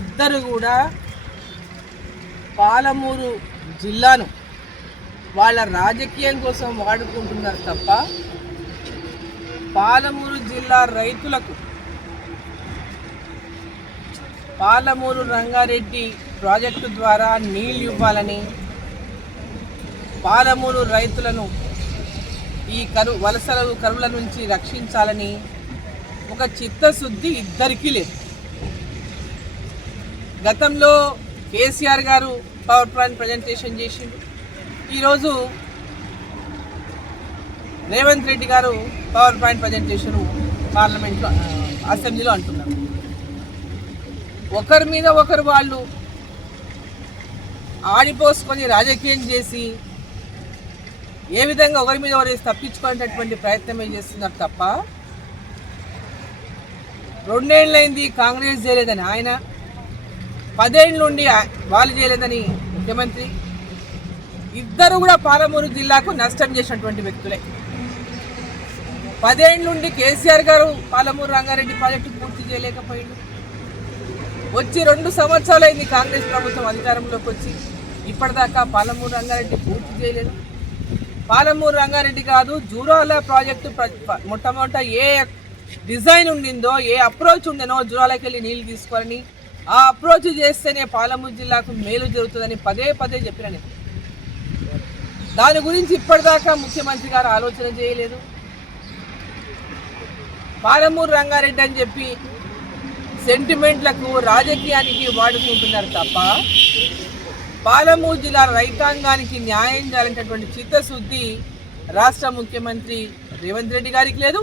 ఇద్దరు కూడా పాలమూరు జిల్లాను వాళ్ళ రాజకీయం కోసం వాడుకుంటున్నారు తప్ప పాలమూరు జిల్లా రైతులకు పాలమూరు రంగారెడ్డి ప్రాజెక్టు ద్వారా నీళ్లు ఇవ్వాలని, పాలమూరు రైతులను ఈ కరువుల నుంచి రక్షించాలని ఒక చిత్తశుద్ధి ఇద్దరికీ లేదు. గతంలో కేసీఆర్ గారు పవర్ పాయింట్ ప్రజెంటేషన్ చేసిండు. ఈరోజు రేవంత్ రెడ్డి గారు పవర్ పాయింట్ ప్రజెంటేషన్ పార్లమెంట్లో అసెంబ్లీలో అంటున్నారు. ఒకరి మీద ఒకరు వాళ్ళు ఆడిపోసుకొని రాజకీయం చేసి ఏ విధంగా ఒకరి మీద ఒకరు తప్పించుకునేటటువంటి ప్రయత్నమే చేస్తున్నారు తప్ప 2 ఏళ్ళైంది కాంగ్రెస్ చేయలేదని ఆయన, 10 ఏళ్ళ నుండి వాళ్ళు చేయలేదని ముఖ్యమంత్రి, ఇద్దరు కూడా పాలమూరు జిల్లాకు నష్టం చేసినటువంటి వ్యక్తులే. 10 ఏళ్ళ నుండి కేసీఆర్ గారు పాలమూరు రంగారెడ్డి ప్రాజెక్టు పూర్తి చేయలేకపోయింది. వచ్చి 2 సంవత్సరాలైంది కాంగ్రెస్ ప్రభుత్వం అధికారంలోకి వచ్చి, ఇప్పటిదాకా పాలమూరు రంగారెడ్డి పూర్తి చేయలేదు. పాలమూరు రంగారెడ్డి కాదు, జూరాల ప్రాజెక్టు మొట్టమొదట ఏ డిజైన్ ఉండిందో, ఏ అప్రోచ్ ఉండేనో జూరాలకి వెళ్ళి నీళ్ళు తీసుకోవాలని, ఆ అప్రోచ్ చేస్తేనే పాలమూరు జిల్లాకు మేలు జరుగుతుందని పదే పదే చెప్పిన నేను. దాని గురించి ఇప్పటిదాకా ముఖ్యమంత్రి గారు ఆలోచన చేయలేదు. పాలమూరు రంగారెడ్డి అని చెప్పి సెంటిమెంట్లకు రాజకీయానికి వాడుకుంటున్నారు తప్ప పాలమూరు జిల్లా రైతాంగానికి న్యాయం చేయాలనేటటువంటి చిత్తశుద్ధి రాష్ట్ర ముఖ్యమంత్రి రేవంత్ రెడ్డి గారికి లేదు,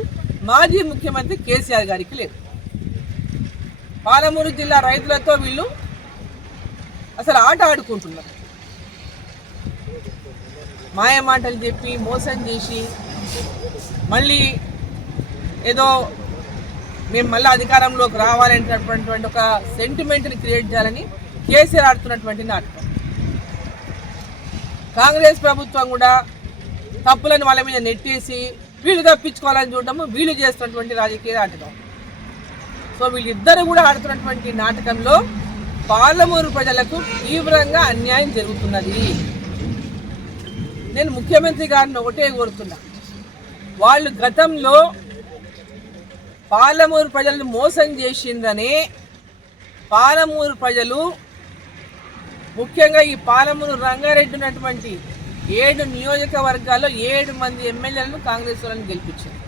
మాజీ ముఖ్యమంత్రి కేసీఆర్ గారికి లేదు. పాలమూరు జిల్లా రైతులతో వీళ్ళు అసలు ఆట ఆడుకుంటున్నారు. మాయమాటలు చెప్పి మోసం చేసి మళ్ళీ ఏదో మేము మళ్ళీ అధికారంలోకి రావాలనేటటువంటి ఒక సెంటిమెంట్ని క్రియేట్ చేయాలని కేసీఆర్ ఆడుతున్నటువంటి నాటకం. కాంగ్రెస్ ప్రభుత్వం కూడా తప్పులను వాళ్ళ మీద నెట్టేసి వీళ్ళు తప్పించుకోవాలని చూడటము, వీళ్ళు చేస్తున్నటువంటి రాజకీయ నాటకం. సో వీళ్ళిద్దరు కూడా ఆడుతున్నటువంటి నాటకంలో పాలమూరు ప్రజలకు తీవ్రంగా అన్యాయం జరుగుతున్నది. నేను ముఖ్యమంత్రి గారిని ఒకటే కోరుతున్నా, వాళ్ళు గతంలో పాలమూరు ప్రజలను మోసం చేసిందని పాలమూరు ప్రజలు, ముఖ్యంగా ఈ పాలమూరు రంగారెడ్డి ఉన్నటువంటి 7 నియోజకవర్గాల్లో 7 మంది ఎమ్మెల్యేలను కాంగ్రెస్ వాళ్ళని గెలిపించారు.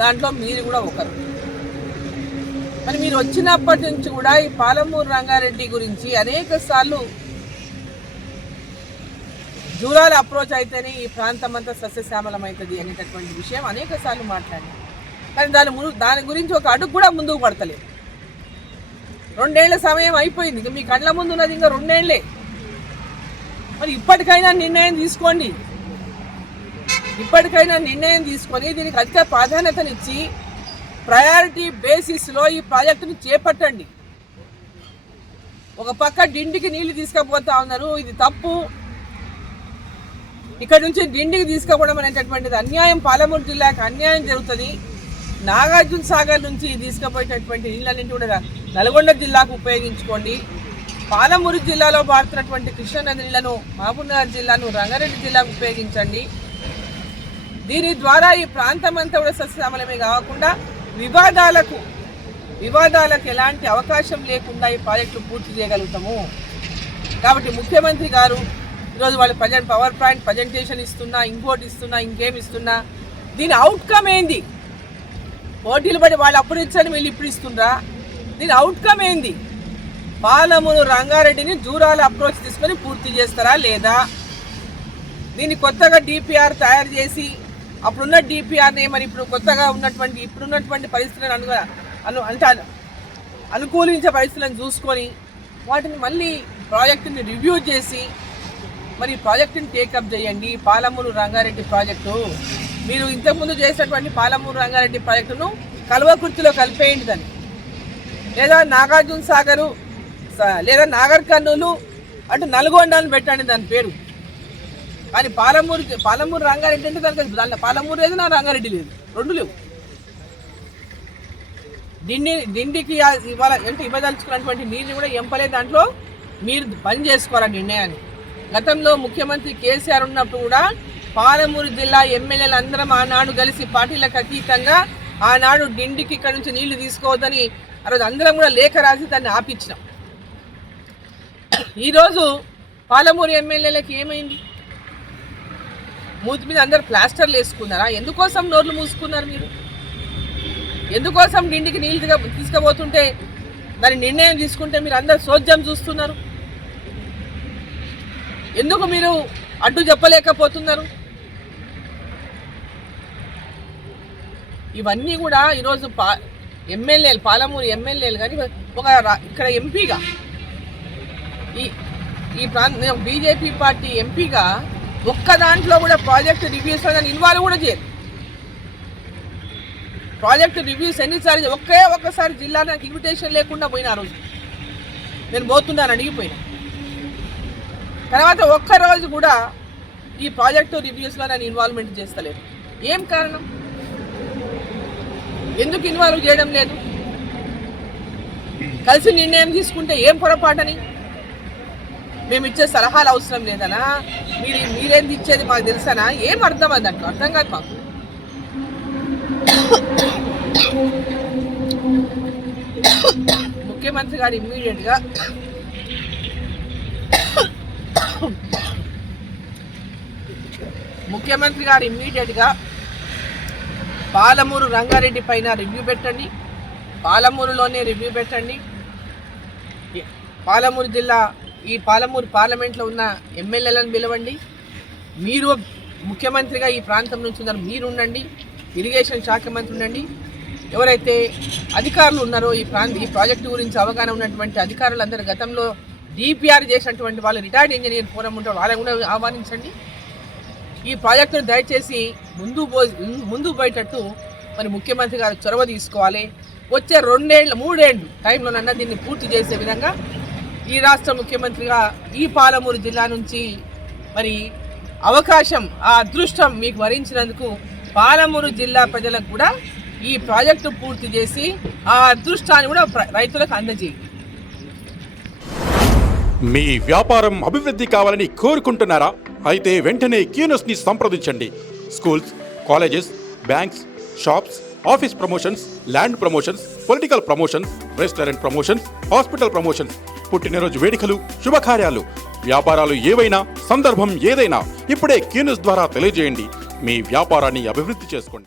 దాంట్లో మీరు కూడా ఒకరు. మరి మీరు వచ్చినప్పటి నుంచి కూడా ఈ పాలమూరు రంగారెడ్డి గురించి అనేక సార్లు జూరాల అప్రోచ్ అయితేనే ఈ ప్రాంతం అంతా సస్యశ్యామలం అవుతుంది అనేటటువంటి విషయం అనేక సార్లు మాట్లాడారు. కానీ దాని గురించి ఒక అడుగు కూడా ముందుకు పడతలేదు. 2 ఏళ్ల సమయం అయిపోయింది, ఇక మీ కళ్ళ ముందు ఉన్నది ఇంకా 2 ఏళ్లే. మరి ఇప్పటికైనా నిర్ణయం తీసుకోండి. ఇప్పటికైనా నిర్ణయం తీసుకొని దీనికి అధిక ప్రాధాన్యతనిచ్చి ప్రయారిటీ బేసిస్లో ఈ ప్రాజెక్టును చేపట్టండి. ఒక పక్క డిండికి నీళ్లు తీసుకుపోతా ఉన్నారు, ఇది తప్పు. ఇక్కడ నుంచి డిండికి తీసుకుపోవడం అనేటటువంటిది అన్యాయం, పాలమూరు జిల్లాకు అన్యాయం జరుగుతుంది. నాగార్జున సాగర్ నుంచి తీసుకుపోయేటటువంటి నీళ్ళన్నింటి కూడా నల్గొండ జిల్లాకు ఉపయోగించుకోండి. పాలమూరు జిల్లాలో పారుతున్నటువంటి కృష్ణానది నీళ్లను మహబూబ్నగర్ జిల్లాను, రంగారెడ్డి జిల్లాకు ఉపయోగించండి. దీని ద్వారా ఈ ప్రాంతం అంతా కూడా సస్యశ్యామలమే కాకుండా వివాదాలకు ఎలాంటి అవకాశం లేకుండా ఈ ప్రాజెక్టులు పూర్తి చేయగలుగుతాము. కాబట్టి ముఖ్యమంత్రి గారు ఈరోజు వాళ్ళు పవర్ పాయింట్ ప్రజెంటేషన్ ఇస్తున్నా, ఇంకోటి ఇస్తున్నా, ఇంకేమి ఇస్తున్నా, దీని అవుట్కమ్ ఏంది? పోటీలు పడి వాళ్ళు అప్పుడు ఇచ్చని వీళ్ళు ఇప్పుడు ఇస్తుండ్రా? దీని అవుట్కమ్ ఏంది? పాలమూరు రంగారెడ్డిని జూరాల అప్రోచ్ తీసుకొని పూర్తి చేస్తారా లేదా? దీన్ని కొత్తగా డిపిఆర్ తయారు చేసి అప్పుడున్న డిపిఆర్ని మరి ఇప్పుడు కొత్తగా ఇప్పుడున్నటువంటి పరిస్థితులను అనుకూలించే పరిస్థితులను చూసుకొని వాటిని మళ్ళీ ప్రాజెక్టుని రివ్యూ చేసి మరి ప్రాజెక్టుని టేకప్ చేయండి. పాలమూరు రంగారెడ్డి ప్రాజెక్టు మీరు ఇంతకుముందు చేసినటువంటి పాలమూరు రంగారెడ్డి ప్రాజెక్టును కల్వకుర్తిలో కలిపేయండి దాన్ని, లేదా నాగార్జున సాగరు లేదా నాగర్ కర్నూలు అటు నల్గొండని పెట్టండి దాని పేరు. కానీ పాలమూరు రంగారెడ్డి అంటే దాంట్లో పాలమూరు లేదు, నా రంగారెడ్డి లేదు, 2 లేవు. డిండికి ఇవాళ అంటే ఇవ్వదలుచుకున్నటువంటి నీళ్ళు కూడా ఎంపలే దాంట్లో మీరు బంద్ చేసుకోవాల నిర్ణయాన్ని. గతంలో ముఖ్యమంత్రి కేసీఆర్ ఉన్నప్పుడు కూడా పాలమూరు జిల్లా ఎమ్మెల్యేలు అందరం ఆనాడు కలిసి పార్టీలకు అతీతంగా ఆనాడు డిండికి ఇక్కడ నుంచి నీళ్లు తీసుకోవద్దని ఆ రోజు అందరం కూడా లేఖ రాసి దాన్ని ఆపించినాం. ఈరోజు పాలమూరు ఎమ్మెల్యేలకి ఏమైంది? మూతి మీద అందరు ప్లాస్టర్లు వేసుకున్నారా? ఎందుకోసం నోర్లు మూసుకున్నారు మీరు? ఎందుకోసం డిండికి నీళ్ళు తీసుకుపోతుంటే దాని నిర్ణయం తీసుకుంటే మీరు అందరు సోద్యం చూస్తున్నారు? ఎందుకు మీరు అడ్డు చెప్పలేకపోతున్నారు? ఇవన్నీ కూడా ఈరోజు ఎమ్మెల్యేలు, పాలమూరు ఎమ్మెల్యేలు కానీ ఒక ఇక్కడ ఎంపీగా ఈ ప్రాంత బీజేపీ పార్టీ ఎంపీగా ఒక్క దాంట్లో కూడా ప్రాజెక్ట్ రివ్యూస్లో దాన్ని ఇన్వాల్వ్ కూడా చేయరు. ప్రాజెక్ట్ రివ్యూస్ ఎన్నిసార్లు ఒక్కసారి జిల్లా నాకు ఇన్విటేషన్ లేకుండా పోయిన ఆ రోజు నేను పోతున్నాను అడిగిపోయినా. తర్వాత ఒక్కరోజు కూడా ఈ ప్రాజెక్టు రివ్యూస్లో నన్ను ఇన్వాల్వ్మెంట్ చేస్తలేదు. ఏం కారణం? ఎందుకు ఇన్వాల్వ్ చేయడం లేదు? కలిసి నిర్ణయం తీసుకుంటే ఏం పొరపాటని? మేము ఇచ్చే సలహాలు అవసరం లేదనా? మీరేంది ఇచ్చేది మాకు తెలుసానా? ఏం అర్థం అదంటూ అర్థం కాదు మాకు. ముఖ్యమంత్రి గారు ఇమ్మీడియట్గా పాలమూరు రంగారెడ్డి పైన రివ్యూ పెట్టండి, పాలమూరులోనే రివ్యూ పెట్టండి. పాలమూరు జిల్లా ఈ పాలమూరు పార్లమెంట్లో ఉన్న ఎమ్మెల్యేలను పిలవండి. మీరు ముఖ్యమంత్రిగా ఈ ప్రాంతం నుంచి ఉన్నారు, మీరు ఉండండి. ఇరిగేషన్ శాఖ మంత్రి ఉండండి. ఎవరైతే అధికారులు ఉన్నారో ఈ ప్రాజెక్టు గురించి అవగాహన ఉన్నటువంటి అధికారులందరూ గతంలో డిపిఆర్ చేసినటువంటి వాళ్ళు రిటైర్డ్ ఇంజనీర్ ఫోరం ఉంటారు, వాళ్ళని కూడా ఆహ్వానించండి. ఈ ప్రాజెక్టును దయచేసి ముందు పోయేటట్టు మరి ముఖ్యమంత్రి గారు చొరవ తీసుకోవాలి. వచ్చే 2-3 టైంలోనన్నా దీన్ని పూర్తి చేసే విధంగా ఈ రాష్ట్ర ముఖ్యమంత్రిగా ఈ పాలమూరు జిల్లా నుంచి మరి అవకాశం, ఆ అదృష్టం మీకు వరించినందుకు పాలమూరు జిల్లా ప్రజలకు కూడా ఈ ప్రాజెక్టు పూర్తి చేసి ఆ అదృష్టాన్ని కూడా రైతులకు అందజేయండి. మీ వ్యాపారం అభివృద్ధి కావాలని కోరుకుంటున్నారా? అయితే వెంటనే క్యూనస్ని సంప్రదించండి. Schools, colleges, banks, shops, office promotions, land promotions, political promotions, restaurant promotions, hospital promotions, పుట్టినరోజు వేడుకలు, శుభకార్యాలు, వ్యాపారాలు ఏవైనా, సందర్భం ఏదైనా ఇప్పుడే క్యూనస్ ద్వారా తెలియజేయండి. మీ వ్యాపారాన్ని అభివృద్ధి చేసుకోండి.